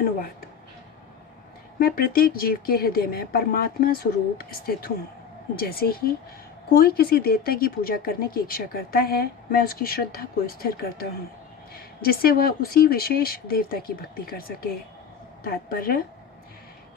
अनुवाद। मैं प्रत्येक जीव के हृदय में परमात्मा स्वरूप स्थित हूँ। जैसे ही कोई किसी देवता की पूजा करने की इच्छा करता है, मैं उसकी श्रद्धा को स्थिर करता हूँ, जिससे वह उसी विशेष देवता की भक्ति कर सके। तात्पर्य: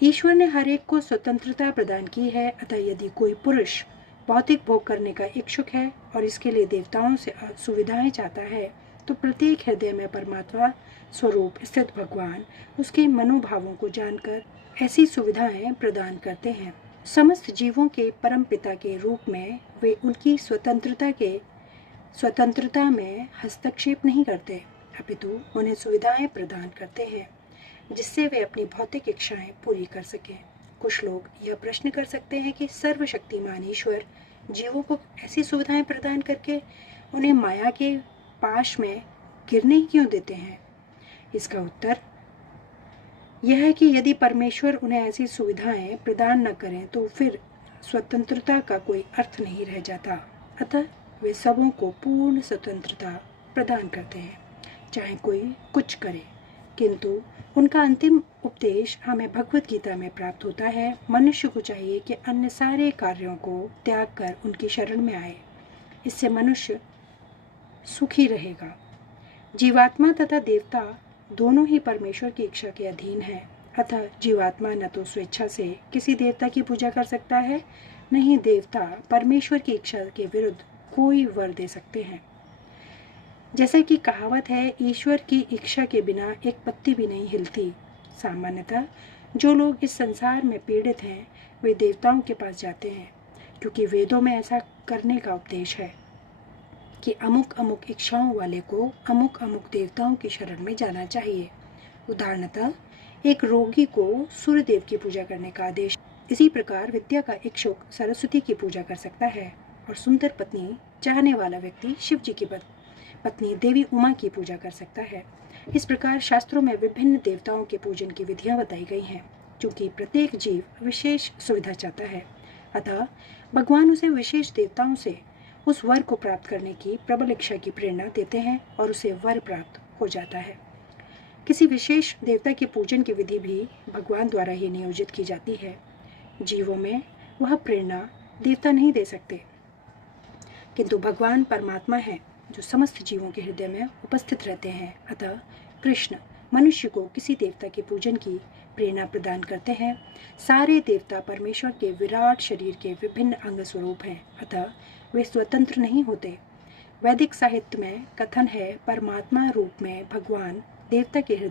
ईश्वर ने हर एक को स्वतंत्रता प्रदान की है, अतः यदि कोई पुरुष भौतिक भोग करने का इच्छुक है और इसके लिए देवताओं से सुविधाएं चाहता है, तो प्रत्येक हृदय में परमात्मा स्वरूप स्थित भगवान उसके मनोभावों को जानकर ऐसी सुविधाएं प्रदान करते हैं। समस्त जीवों के परम पिता के रूप में वे उनकी स्वतंत्रता में हस्तक्षेप नहीं करते, अपितु उन्हें सुविधाएं प्रदान करते हैं जिससे वे अपनी भौतिक इच्छाएं पूरी कर सकें। कुछ लोग यह प्रश्न कर सकते हैं कि सर्वशक्तिमान ईश्वर जीवों को ऐसी सुविधाएं प्रदान करके उन्हें माया के पाश में गिरने ही क्यों देते हैं? इसका उत्तर यह है कि यदि परमेश्वर उन्हें ऐसी सुविधाएं प्रदान न करें तो फिर स्वतंत्रता का कोई अर्थ नहीं रह जाता। अतः वे सबों को पूर्ण स्वतंत्रता प्रदान करते हैं, चाहे कोई कुछ करे। किंतु उनका अंतिम उपदेश हमें भगवत गीता में प्राप्त होता है। मनुष्य को चाहिए कि अन्य सारे कार्यों को त्याग कर उनकी शरण में आए। इससे मनुष्य सुखी रहेगा। जीवात्मा तथा देवता दोनों ही परमेश्वर की इच्छा के अधीन है। अतः जीवात्मा न तो स्वेच्छा से किसी देवता की पूजा कर सकता है, न ही देवता परमेश्वर की इच्छा के विरुद्ध कोई वर दे सकते हैं। जैसा कि कहावत है, ईश्वर की इच्छा के बिना एक पत्ती भी नहीं हिलती। सामान्यतः जो लोग इस संसार में पीड़ित हैं, वे देवताओं के पास जाते हैं, क्योंकि वेदों में ऐसा करने का उपदेश है कि अमुक अमुक इच्छाओं वाले को अमुक अमुक देवताओं की शरण में जाना चाहिए। उदाहरणतः एक रोगी को सूर्यदेव की पूजा करने का आदेश। इसी प्रकार विद्या का इच्छुक सरस्वती की पूजा कर सकता है और सुंदर पत्नी चाहने वाला व्यक्ति शिव जी की पत्नी देवी उमा की पूजा कर सकता है। इस प्रकार शास्त्रों में विभिन्न देवताओं के पूजन की विधियां बताई गई हैं, क्योंकि प्रत्येक जीव विशेष सुविधा चाहता है। अतः भगवान उसे विशेष देवताओं से उस वर को प्राप्त करने की प्रबल इच्छा की प्रेरणा देते हैं और उसे वर प्राप्त हो जाता है। किसी विशेष देवता के पूजन की विधि भी भगवान द्वारा ही नियोजित की जाती है। जीवों में वह प्रेरणा देवता नहीं दे सकते, किंतु भगवान परमात्मा है जो समस्त जीवों के हृदय में उपस्थित रहते हैं। अतः कृष्ण मनुष्य को किसी देवता के पूजन की प्रेरणा प्रदान करते हैं। सारे देवता परमेश्वर के विराट शरीर के विभिन्न अंग स्वरूप हैं, अतः वे स्वतंत्र नहीं होते। वैदिक साहित्य में कथन है, परमात्मा रूप में भगवान देवता के हृदय